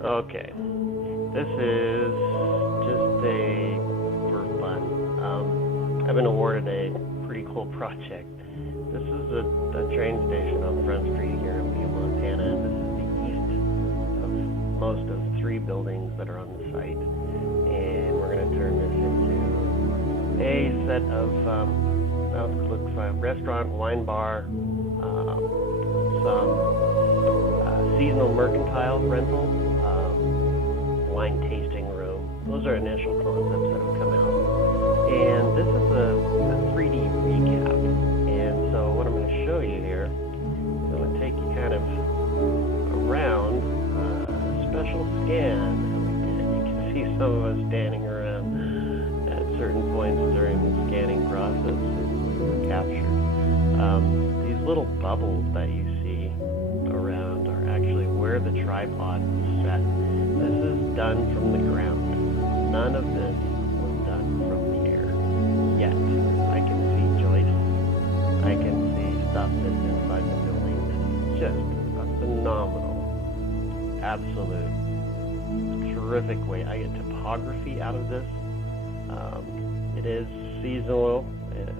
Okay, this is just for fun. I've been awarded a pretty cool project. This is a train station on Front Street here in Butte, Montana. This is the east of most of 3 buildings that are on the site, and we're going to turn this into a set of it looks like restaurant, wine bar, some seasonal mercantile rental, wine tasting room. Those are initial concepts that have come out. And this is a 3D recap. And so what I'm going to show you here, I'm going to take you kind of around a special scan. And you can see some of us standing around at certain points during the scanning process as we were captured. These little bubbles that you see around are actually where the tripod was set. This is done from the ground. None of this was done from the air yet. I can see joists. I can see stuff that's inside the building. It's just a phenomenal, absolute, terrific way. I get topography out of this. It is seasonal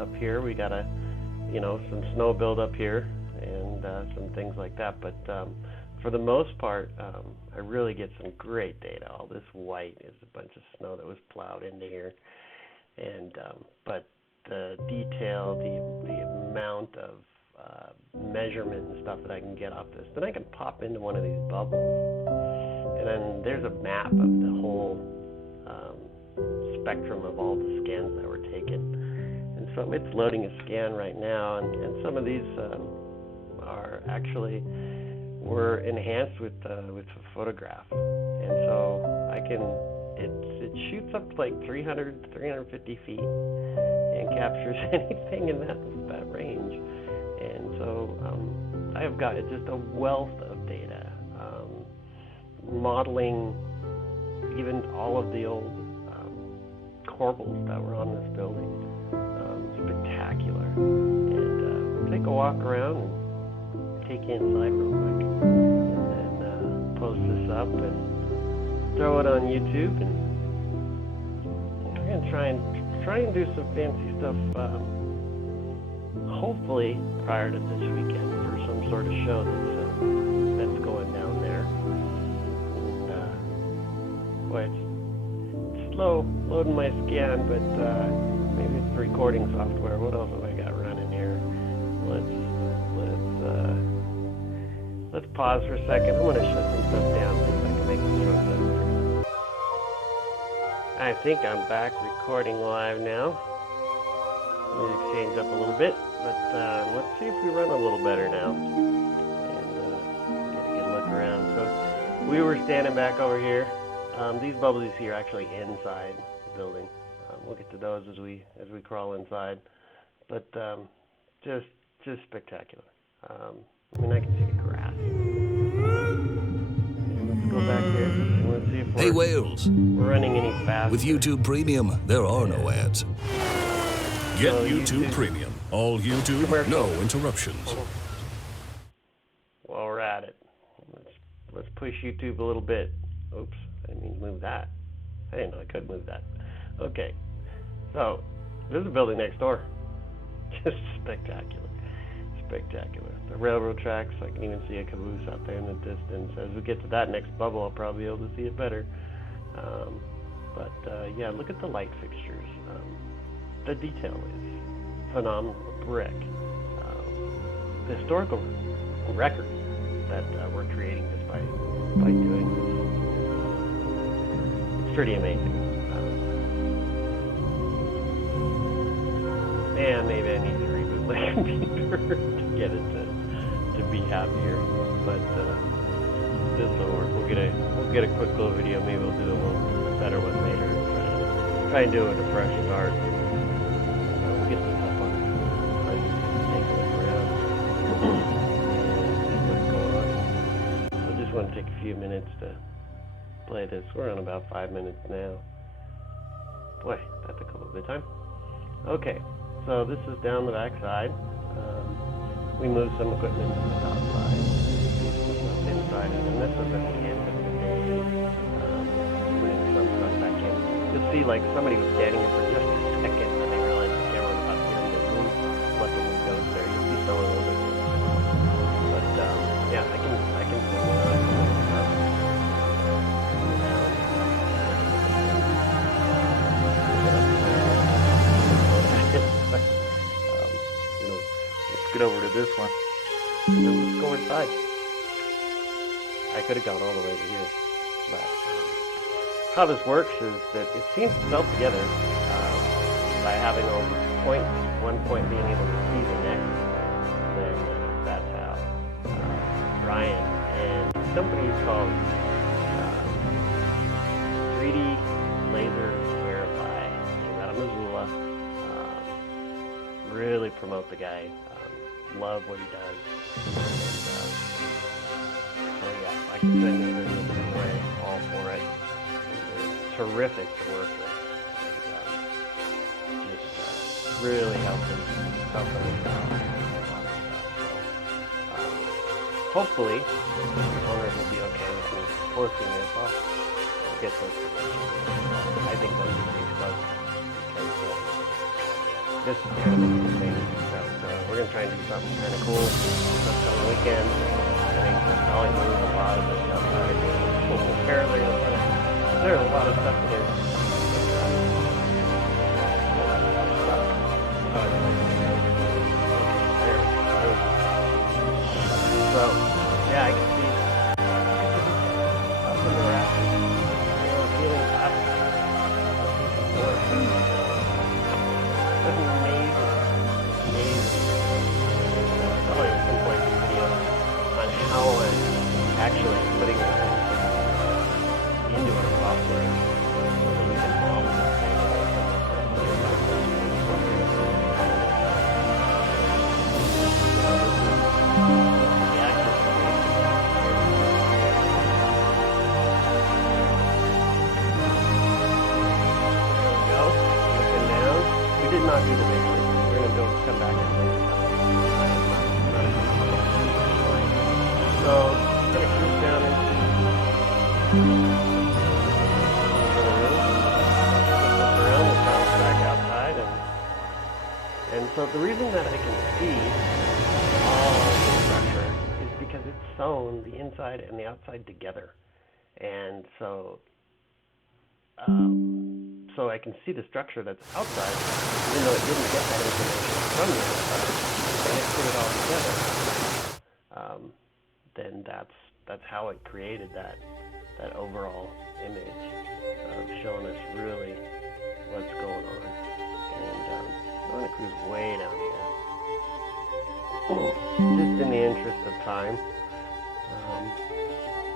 up here. We got some snow build up here and some things like that. But for the most part, I really get some great data. All this white is a bunch of snow that was plowed into here, and but the detail, the amount of measurement and stuff that I can get off this, then I can pop into one of these bubbles, and then there's a map of the whole spectrum of all the scans that were taken. And so it's loading a scan right now, and some of these are actually were enhanced with a photograph, and so it shoots up to like 300 to 350 feet and captures anything in that range. And so I have got just a wealth of data, modeling even all of the old corbels that were on this building. Spectacular. And we'll take a walk around and take you inside real quick, and then post this up and throw it on YouTube, and we're gonna try and do some fancy stuff, hopefully prior to this weekend for some sort of show that's going down there. And boy, it's slow loading my scan, but maybe it's the recording software. What else have I got running here? Let's pause for a second. I'm going to shut some stuff down so I can make some short sense. I think I'm back recording live now. Music changed up a little bit, but let's see if we run a little better now. And get a good look around. So we were standing back over here. These bubbles you see are actually inside the building. We'll get to those as we crawl inside. But just spectacular. I can see the grass. Let's go back here and let's see if Hey Wales, we're running any faster. with YouTube Premium, there are no ads. Get YouTube Premium. All YouTube, no interruptions. While we're at it, let's push YouTube a little bit. Oops, I didn't mean to move that. I didn't know I could move that. Okay, so there's a building next door. Just spectacular. The railroad tracks, I can even see a caboose out there in the distance. As we get to that next bubble, I'll probably be able to see it better. Yeah, look at the light fixtures. The detail is phenomenal. Brick. The historical record that we're creating just by doing this. It's pretty amazing. Man, maybe I need to reboot my computer to get it to be happier. But this will work. We'll get a quick little video. Maybe we'll do a little better one later. Try and do it a fresh start. We'll get this up on. Take a look around. See what's going on. So I just want to take a few minutes to play this. We're on about 5 minutes now. Boy, that took a little bit of time. Okay. So this is down the back side. We moved some equipment to the top side, inside, and this was at the end of the day. see like somebody was standing there for just a second, and they realized the camera was about to get them to move, let the wind go there. You see some of those. But yeah, I can zoom in on some of the stuff. Let's get over to this one. And then let's go inside. I could have gone all the way to here, but how this works is that it seems itself together by having all these points, one point being able to see the next. Then that's how Ryan and somebody called 3D Laser Verify, he's out of Missoula, really promote the guy, love what he does. And, so yeah, I can send you this anyway, all for it. It's terrific to work with, and just really helping us out with a lot of stuff. So, hopefully, the owners will be okay with me posting this. I'll get those permissions. I think those are pretty stoked because this is kind of interesting. We're going to try and do something kind of cool this coming weekend. I think we'll probably move a lot of this stuff out of here. Apparently, there's a lot of stuff to do. So, yeah, I can see up in the rafters. I'm feeling hot. That's amazing. Probably a pinpoint video on how I'm actually putting this into our software so that we can model this thing. We did not do the basement. We're going to go come back and clean it up. So, I'm going to cruise down into around, we'll bounce back outside. And so the reason that I can see all the structure is because it's sewn the inside and the outside together. And so I can see the structure that's outside, even though it didn't get that information from the outside, and it put it all together. Then that's how it created that overall image of showing us really what's going on. And I'm going to cruise way down here, just in the interest of time,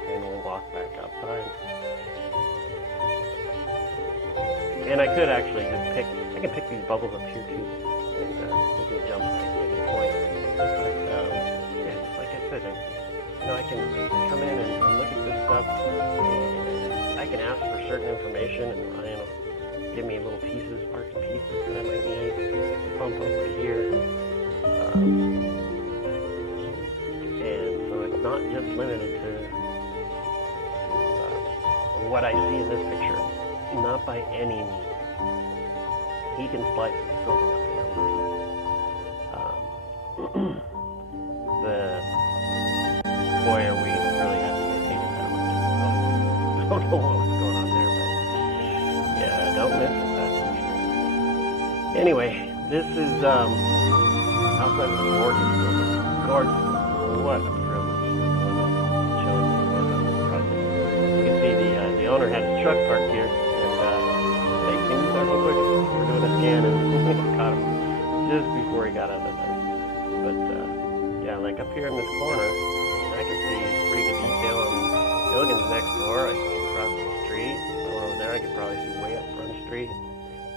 and we'll walk back outside. And I could actually just pick these bubbles up here too, and we can jump at any point. But yeah, just like I said, I can come in and look at this stuff, and I can ask for certain information, and Ryan will give me little pieces, parts and pieces that I might need. Bump over here, and so it's not just limited to what I see in this picture. Not by any means. He can slice this building up to numbers. Boy, are we really happy to paint it that much. I don't know what was going on there, but yeah, don't miss it, that's for sure. Anyway, this is outside of the gorgeous building. Gorgeous. What a privilege. Chilling to work on this project. You can see the owner had his truck parked here. Real quick, we're doing a scan and caught him just before he got out of there. But yeah, like up here in this corner, I can see pretty good detail on Gilligan's next door. I can see across the street. Over there, I could probably see way up Front Street.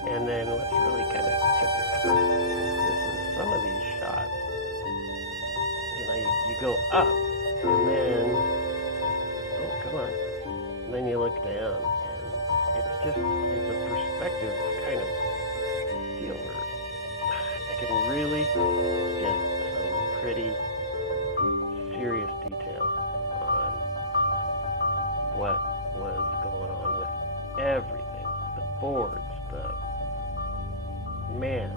And then let's really kind of check this out. This is some of these shots. You go up, and then come on, and then you look down. It's a perspective kind of deal where I can really get some pretty serious detail on what was going on with everything. The boards, man,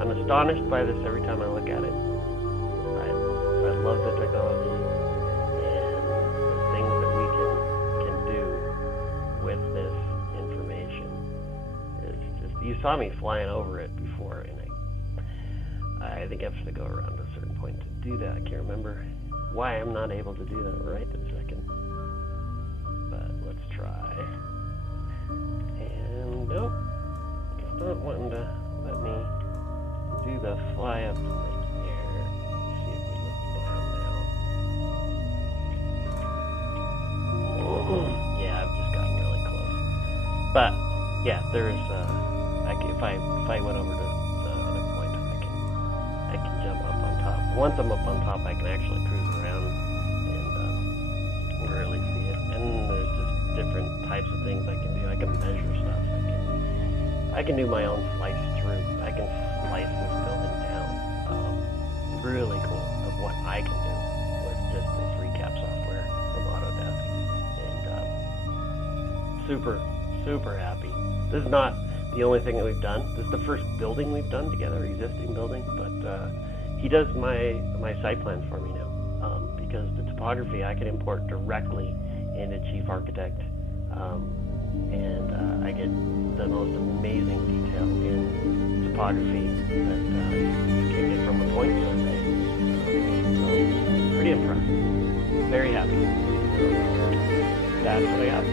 I'm astonished by this every time I look at it. I love the technology and the things that we can do with this information. It's just, you saw me flying over it before, and I think I have to go around a certain point to do that. I can't remember why I'm not able to do that right this second. But let's try. And nope, it's not wanting to let me do the fly up in the air. Let's see if we look down now. Yeah, I've just gotten really close. But yeah, there's if I went over to the other point, I can jump up on top. Once I'm up on top, I can actually cruise around and really see it. And there's just different types of things I can do. I can measure stuff. I can do my own slice through. I can slice this building down. Really cool of what I can do with just this recap software from Autodesk. And super happy. This is not the only thing that we've done. This is the first building we've done together, existing building, but he does my site plans for me now, because the topography I can import directly into Chief Architect, and I get the most amazing detail in topography that you can get from a point survey. So pretty impressed. Very happy. That's what I got.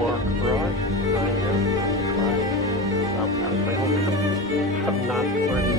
Mark Broad, signing out from the class. That was my home company. I'm not recording